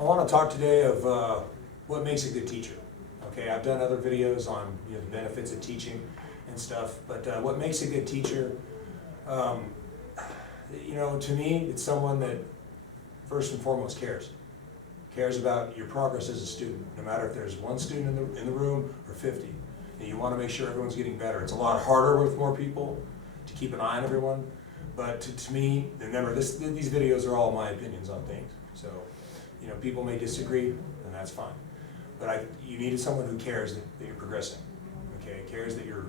I want to talk today of what makes a good teacher. Okay, I've done other videos on the benefits of teaching and stuff, but what makes a good teacher, to me, it's someone that first and foremost cares about your progress as a student, no matter if there's one student in the room or 50. And you want to make sure everyone's getting better. It's a lot harder with more people to keep an eye on everyone, but to me, remember, these videos are all my opinions on things. So, people may disagree, and that's fine. But you need someone who cares that you're progressing, okay? Cares that you're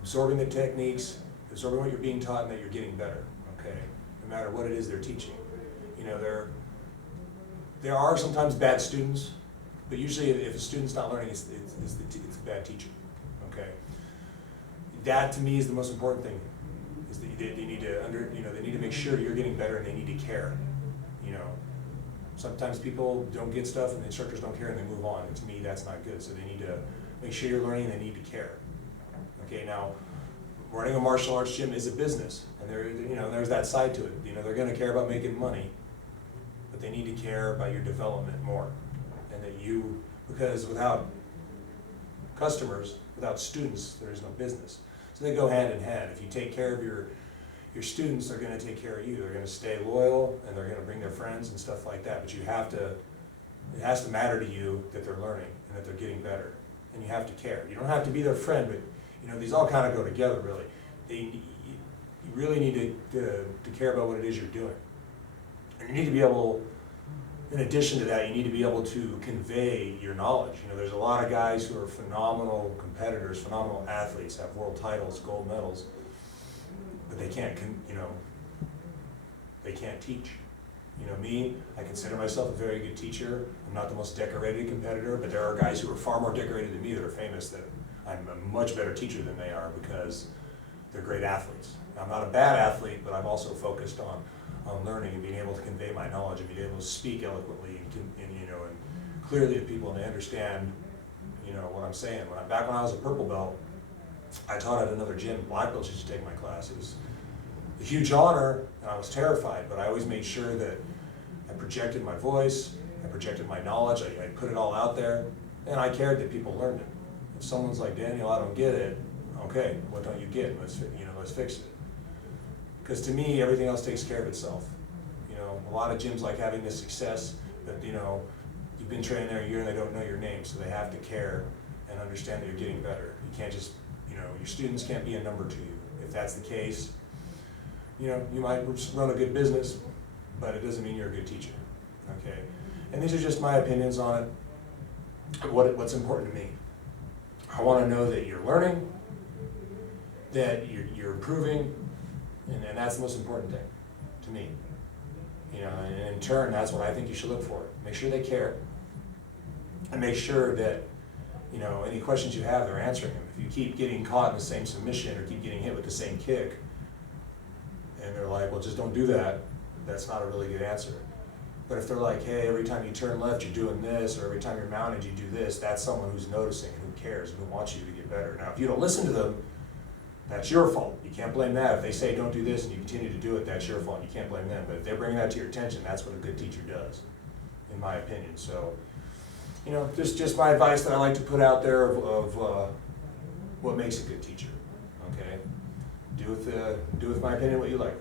absorbing the techniques, absorbing what you're being taught, and that you're getting better, okay? No matter what it is they're teaching. There are sometimes bad students, but usually if a student's not learning, it's a bad teacher, okay? That to me is the most important thing, is that they need to they need to make sure you're getting better, and they need to care, Sometimes people don't get stuff and the instructors don't care and they move on, and to me that's not good. So they need to make sure you're learning and they need to care. Okay, now running a martial arts gym is a business, and there's that side to it. They're going to care about making money, but they need to care about your development more, and because without customers, without students, there is no business. So they go hand in hand. If you take care of your students, they're going to take care of you. They're going to stay loyal, and they're going to bring their friends and stuff like that. But it has to matter to you that they're learning and that they're getting better, and you have to care. You don't have to be their friend, but these all kind of go together, really. You really need to care about what it is you're doing, and you need to be able. In addition to that, you need to be able to convey your knowledge. There's a lot of guys who are phenomenal competitors, phenomenal athletes, have world titles, gold medals, but they can't, they can't teach. Me, I consider myself a very good teacher. I'm not the most decorated competitor, but there are guys who are far more decorated than me that are famous that I'm a much better teacher than they are because they're great athletes. I'm not a bad athlete, but I'm also focused on learning and being able to convey my knowledge and being able to speak eloquently and clearly to people, and they understand, what I'm saying. Back when I was a purple belt, I taught at another gym. Black belts used to take my class. It was a huge honor, and I was terrified, but I always made sure that I projected my voice, I projected my knowledge, I put it all out there, and I cared that people learned it. If someone's like, Daniel, I don't get it, okay, what don't you get? Let's fix it. Because to me, everything else takes care of itself. A lot of gyms like having this success, but you've been training there a year and they don't know your name, so they have to care and understand that you're getting better. You can't just, your students can't be a number to you. If that's the case, you might run a good business, but it doesn't mean you're a good teacher, okay? And these are just my opinions on it, what's important to me. I want to know that you're learning, that you're improving, and that's the most important thing to me. And in turn, that's what I think you should look for. Make sure they care, and make sure that, any questions you have, they're answering them. If you keep getting caught in the same submission or keep getting hit with the same kick, and they're like, well, just don't do that, that's not a really good answer. But if they're like, hey, every time you turn left, you're doing this, or every time you're mounted, you do this, that's someone who's noticing and who cares and who wants you to get better. Now, if you don't listen to them, that's your fault. You can't blame that. If they say don't do this and you continue to do it, that's your fault. You can't blame them. But if they're bringing that to your attention, that's what a good teacher does, in my opinion. So, just my advice that I like to put out there of what makes a good teacher. Okay, do with my opinion what you like.